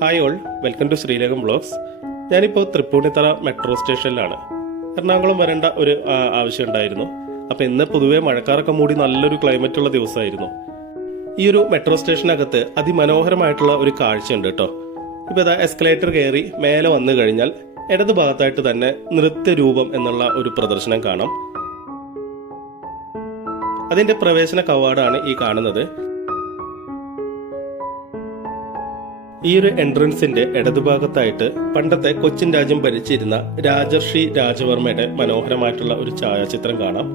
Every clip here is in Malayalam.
Hi all welcome to Sreelekham blogs ഞാനിപ്പോൾ തൃപ്പൂണിത്തറ മെട്രോ സ്റ്റേഷനിലാണ് എറണാകുളം വരേണ്ട ഒരു ആവശ്യം ഉണ്ടായിരുന്നു അപ്പോൾ ഇന്ന് പൊതുവേ മഴക്കാറൊക്കെ മൂടി നല്ലൊരു ക്ലൈമറ്റ് ഉള്ള ദിവസമായിരുന്നു. ഈ ഒരു മെട്രോ സ്റ്റേഷനകത്ത് അതിമനോഹരമായിട്ടുള്ള ഒരു കാഴ്ചയുണ്ട് കേട്ടോ. ഇപ്പോൾ ഇതാ എസ്കലേറ്റർ കയറി മേലെ വന്നു കഴിഞ്ഞാൽ ഇടത് ഭാഗത്തായിട്ട് തന്നെ നൃത്യരൂപം എന്നുള്ള ഒരു പ്രദർശനം കാണാം. അതിന്റെ പ്രവേശന കവാടാണ് ഈ കാണുന്നത്. ഈ ഒരു എൻട്രൻസിന്റെ ഇടതുഭാഗത്തായിട്ട് പണ്ടത്തെ കൊച്ചിൻ രാജ്യം ഭരിച്ചിരുന്ന രാജർഷി രാജവർമ്മയുടെ മനോഹരമായിട്ടുള്ള ഒരു ഛായാചിത്രം കാണാം.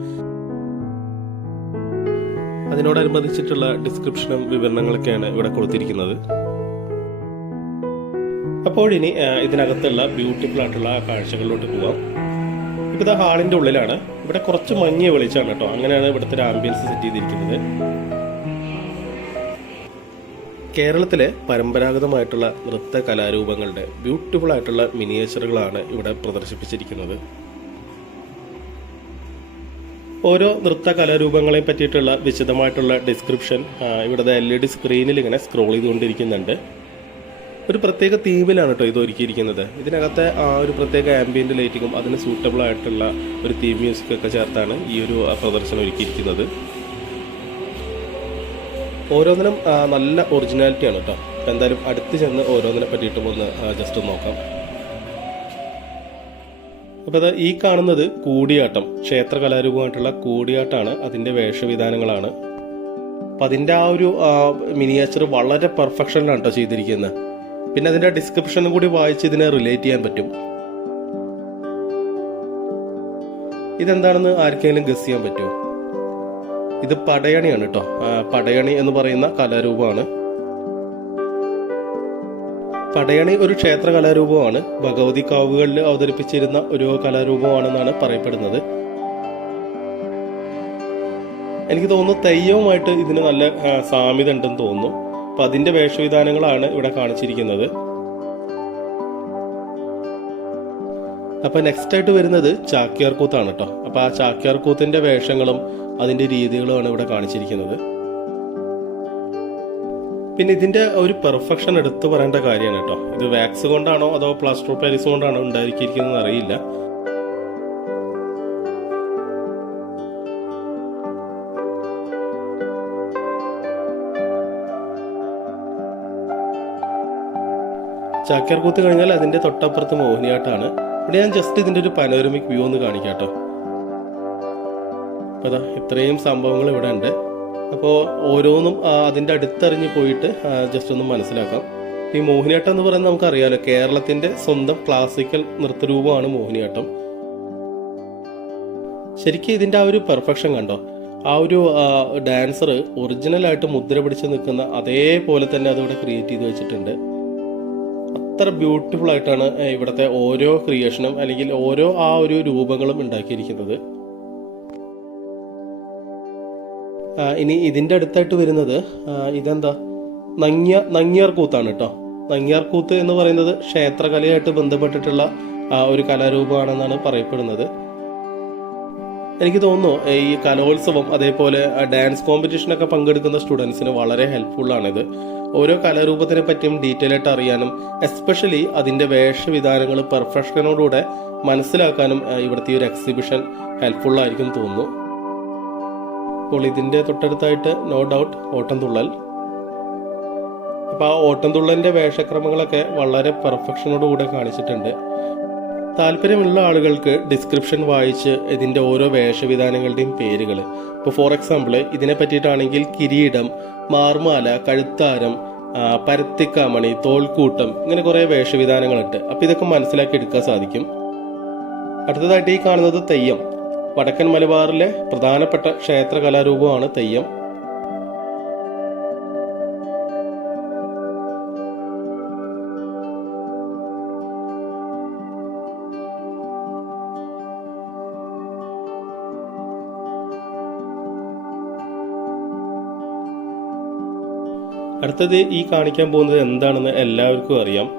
അതിനോടനുബന്ധിച്ചിട്ടുള്ള ഡിസ്ക്രിപ്ഷനും വിവരണങ്ങളൊക്കെയാണ് ഇവിടെ കൊടുത്തിരിക്കുന്നത്. അപ്പോൾ ഇനി ഇതിനകത്തുള്ള ബ്യൂട്ടിഫുൾ ആയിട്ടുള്ള കാഴ്ചകളിലോട്ട് പോവാം. ഇപ്പൊ ഹാളിന്റെ ഉള്ളിലാണ്. ഇവിടെ കുറച്ച് മങ്ങിയ വെളിച്ചാണ് കേട്ടോ. അങ്ങനെയാണ് ഇവിടുത്തെ ഒരു ആംബിയൻസ് സെറ്റ് ചെയ്തിരിക്കുന്നത്. കേരളത്തിലെ പരമ്പരാഗതമായിട്ടുള്ള നൃത്ത കലാരൂപങ്ങളുടെ ബ്യൂട്ടിഫുൾ ആയിട്ടുള്ള മിനിയേച്ചറുകളാണ് ഇവിടെ പ്രദർശിപ്പിച്ചിരിക്കുന്നത്. ഓരോ നൃത്ത കലാരൂപങ്ങളെ പറ്റിയിട്ടുള്ള വിശദമായിട്ടുള്ള ഡിസ്ക്രിപ്ഷൻ ഇവിടുത്തെ എൽ ഇ ഡി സ്ക്രീനിൽ ഇങ്ങനെ സ്ക്രോൾ ചെയ്തുകൊണ്ടിരിക്കുന്നുണ്ട്. ഒരു പ്രത്യേക തീമിലാണ് കേട്ടോ ഇത് ഒരുക്കിയിരിക്കുന്നത് ഇതിനകത്തെ ആ ഒരു പ്രത്യേക ആംബിയന്റ് ലൈറ്റിങ്ങും അതിന് സൂട്ടബിൾ ആയിട്ടുള്ള ഒരു തീം മ്യൂസിക്കൊക്കെ ചേർത്താണ് ഈ ഒരു പ്രദർശനം ഒരുക്കിയിരിക്കുന്നത്. ഓരോന്നിനും നല്ല ഒറിജിനാലിറ്റിയാണ് കേട്ടോ അപ്പോൾ എന്തായാലും അടുത്ത് ചെന്ന് ഓരോന്നിനെ പറ്റിയിട്ടും ഒന്ന് ജസ്റ്റ് നോക്കാം. അപ്പൊ അത് ഈ കാണുന്നത് കൂടിയാട്ടം. ക്ഷേത്ര കലാരൂപമായിട്ടുള്ള കൂടിയാട്ടമാണ് അതിന്റെ വേഷവിധാനങ്ങളാണ്. അപ്പൊ അതിന്റെ ആ ഒരു മിനിയേച്ചർ വളരെ പെർഫെക്ഷനിലാണ് കേട്ടോ ചെയ്തിരിക്കുന്നത്. പിന്നെ അതിന്റെ ഡിസ്ക്രിപ്ഷനും കൂടി വായിച്ച് ഇതിനെ റിലേറ്റ് ചെയ്യാൻ പറ്റും. ഇതെന്താണെന്ന് ആർക്കെങ്കിലും ഗസ് ചെയ്യാൻ പറ്റുമോ? ഇത് പടയണിയാണ് കേട്ടോ പടയണി എന്ന് പറയുന്ന കലാരൂപമാണ്. പടയണി ഒരു ക്ഷേത്ര കലാരൂപമാണ്. ഭഗവതി കാവുകളിൽ അവതരിപ്പിച്ചിരുന്ന ഒരു കലാരൂപമാണെന്നാണ് പറയപ്പെടുന്നത്. എനിക്ക് തോന്നുന്നു തെയ്യവുമായിട്ട് ഇതിന് നല്ല സാമ്യത ഉണ്ടെന്ന് തോന്നുന്നു. അപ്പൊ അതിന്റെ വേഷവിധാനങ്ങളാണ് ഇവിടെ കാണിച്ചിരിക്കുന്നത്. അപ്പൊ നെക്സ്റ്റ് ആയിട്ട് വരുന്നത് ചാക്യാർ കൂത്താണ് കേട്ടോ അപ്പൊ ആ ചാക്യാർ കൂത്തിന്റെ വേഷങ്ങളും അതിന്റെ രീതികളുമാണ് ഇവിടെ കാണിച്ചിരിക്കുന്നത്. പിന്നെ ഇതിന്റെ ഒരു പെർഫെക്ഷൻ എടുത്തു പറയേണ്ട കാര്യമാണ് കേട്ടോ. ഇത് വാക്സ് കൊണ്ടാണോ അതോ പ്ലാസ്റ്റർ പാരീസ് കൊണ്ടാണോ ഉണ്ടായിരിക്കുന്നത് അറിയില്ല. ചാക്കർ കൂത്ത് കഴിഞ്ഞാൽ അതിന്റെ തൊട്ടപ്പുറത്ത് മോഹിനിയാട്ടാണ്. ഇവിടെ ഞാൻ ജസ്റ്റ് ഇതിന്റെ ഒരു പനോരമിക് വ്യൂ ഒന്ന് കാണിക്കാം കേട്ടോ. അപ്പൊ ദാ ഇത്രയും സംഭവങ്ങൾ ഇവിടെ ഉണ്ട്. അപ്പോൾ ഓരോന്നും അതിന്റെ അടുത്തറിഞ്ഞ് പോയിട്ട് ജസ്റ്റ് ഒന്ന് മനസ്സിലാക്കാം. ഈ മോഹിനിയാട്ടം എന്ന് പറയുന്നത് നമുക്കറിയാലോ കേരളത്തിന്റെ സ്വന്തം ക്ലാസിക്കൽ നൃത്തരൂപമാണ് മോഹിനിയാട്ടം. ശരിക്കും ഇതിന്റെ ആ ഒരു പെർഫെക്ഷൻ കണ്ടോ? ആ ഒരു ഡാൻസർ ഒറിജിനലായിട്ട് മുദ്ര പിടിച്ച് നിൽക്കുന്ന അതേപോലെ തന്നെ അതിവിടെ ക്രിയേറ്റ് ചെയ്ത് വെച്ചിട്ടുണ്ട്. അത്ര ബ്യൂട്ടിഫുൾ ആയിട്ടാണ് ഇവിടുത്തെ ഓരോ ക്രിയേഷനും അല്ലെങ്കിൽ ഓരോ ആ ഒരു രൂപങ്ങളും ഉണ്ടാക്കിയിരിക്കുന്നത്. ഇനി ഇതിന്റെ അടുത്തായിട്ട് വരുന്നത് ഇതെന്താ? നങ്ങ്യ നങ്ങ്യാർ കൂത്താണ് കേട്ടോ. നങ്ങ്യാർ കൂത്ത് എന്ന് പറയുന്നത് ക്ഷേത്രകലയായിട്ട് ബന്ധപ്പെട്ടിട്ടുള്ള ഒരു കലാരൂപമാണെന്നാണ് പറയപ്പെടുന്നത്. എനിക്ക് തോന്നുന്നു ഈ കലോത്സവം അതേപോലെ ഡാൻസ് കോമ്പറ്റീഷനൊക്കെ പങ്കെടുക്കുന്ന സ്റ്റുഡൻസിന് വളരെ ഹെൽപ്ഫുള്ളാണിത്. ഓരോ കലാരൂപത്തിനെ പറ്റിയും ഡീറ്റെയിൽ ആയിട്ട് അറിയാനും എസ്പെഷ്യലി അതിന്റെ വേഷവിധാനങ്ങൾ പെർഫെക്ഷനോടുകൂടെ മനസ്സിലാക്കാനും ഇവിടുത്തെ ഒരു എക്സിബിഷൻ ഹെൽപ്ഫുള്ളായിരിക്കും തോന്നുന്നു. അപ്പോൾ ഇതിന്റെ തൊട്ടടുത്തായിട്ട് നോ ഡൗട്ട് ഓട്ടംതുള്ളൽ. അപ്പോൾ ആ ഓട്ടംതുള്ളലിന്റെ വേഷക്രമങ്ങളൊക്കെ വളരെ പെർഫെക്ഷനോടുകൂടെ കാണിച്ചിട്ടുണ്ട്. താല്പര്യമുള്ള ആളുകൾക്ക് ഡിസ്ക്രിപ്ഷൻ വായിച്ച് ഇതിന്റെ ഓരോ വേഷവിധാനങ്ങളുടെയും പേരുകൾ. ഇപ്പോൾ ഫോർ എക്സാമ്പിൾ ഇതിനെ പറ്റിയിട്ടാണെങ്കിൽ കിരീടം മാർമാല കഴുത്താരം പരത്തിക്കാമണി തോൾക്കൂട്ടം ഇങ്ങനെ കുറേ വേഷവിധാനങ്ങളുണ്ട്. അപ്പോൾ ഇതൊക്കെ മനസ്സിലാക്കി എടുക്കാൻ സാധിക്കും. അടുത്തതായിട്ട് ഈ കാണുന്നത് തെയ്യം. വടക്കൻ മലബാറിലെ പ്രധാനപ്പെട്ട ക്ഷേത്ര കലാരൂപമാണ് തെയ്യം. അടുത്തത് ഈ കാണിക്കാൻ പോകുന്നത് എന്താണെന്ന് എല്ലാവർക്കും അറിയാം.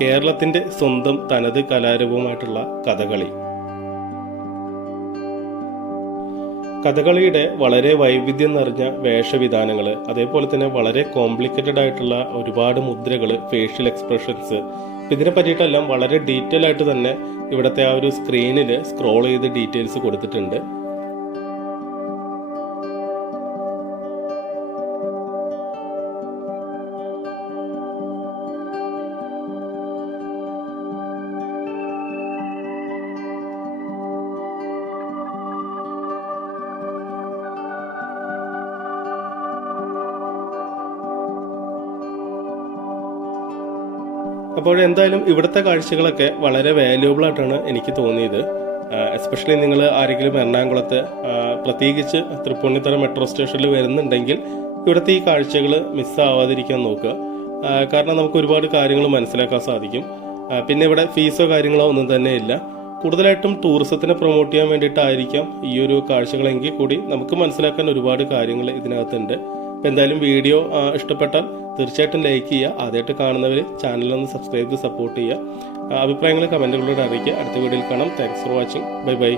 കേരളത്തിന്റെ സ്വന്തം തനത് കലാരൂപമായിട്ടുള്ള കഥകളി. കഥകളിയുടെ വളരെ വൈവിധ്യം നിറഞ്ഞ വേഷവിധാനങ്ങൾ അതേപോലെ തന്നെ വളരെ കോംപ്ലിക്കേറ്റഡ് ആയിട്ടുള്ള ഒരുപാട് മുദ്രകൾ ഫേഷ്യൽ എക്സ്പ്രഷൻസ് ഇതിനെ പറ്റിയിട്ടെല്ലാം വളരെ ഡീറ്റെയിൽ ആയിട്ട് തന്നെ ഇവിടുത്തെ ആ ഒരു സ്ക്രീനിൽ സ്ക്രോൾ ചെയ്ത് ഡീറ്റെയിൽസ് കൊടുത്തിട്ടുണ്ട്. അപ്പോൾ എന്തായാലും ഇവിടുത്തെ കാഴ്ചകളൊക്കെ വളരെ വാല്യൂബിൾ ആയിട്ടാണ് എനിക്ക് തോന്നിയത്. എസ്പെഷ്യലി നിങ്ങൾ ആരെങ്കിലും എറണാകുളത്ത് പ്രത്യേകിച്ച് തൃപ്പൂണിത്തറ മെട്രോ സ്റ്റേഷനിൽ വരുന്നുണ്ടെങ്കിൽ ഇവിടുത്തെ ഈ കാഴ്ചകൾ മിസ്സാവാതിരിക്കാൻ നോക്കുക. കാരണം നമുക്ക് ഒരുപാട് കാര്യങ്ങൾ മനസ്സിലാക്കാൻ സാധിക്കും. പിന്നെ ഇവിടെ ഫീസോ കാര്യങ്ങളോ ഒന്നും തന്നെ ഇല്ല. കൂടുതലായിട്ടും ടൂറിസത്തിനെ പ്രൊമോട്ട് ചെയ്യാൻ വേണ്ടിയിട്ടായിരിക്കാം ഈ ഒരു കാഴ്ചകളെങ്കിൽ കൂടി നമുക്ക് മനസ്സിലാക്കാൻ ഒരുപാട് കാര്യങ്ങൾ ഇതിനകത്തുണ്ട്. അപ്പോൾ എന്തായാലും വീഡിയോ ഇഷ്ടപ്പെട്ടാൽ തീർച്ചയായിട്ടും ലൈക്ക് ചെയ്യുക. ആദ്യമായിട്ട് കാണുന്നവർ ചാനലൊന്ന് സബ്സ്ക്രൈബ് ചെയ്ത് സപ്പോർട്ട് ചെയ്യുക. അഭിപ്രായങ്ങൾ കമന്റുകളിലൂടെ അറിയിക്കുക. അടുത്ത വീഡിയോയിൽ കാണാം. Thanks for watching bye bye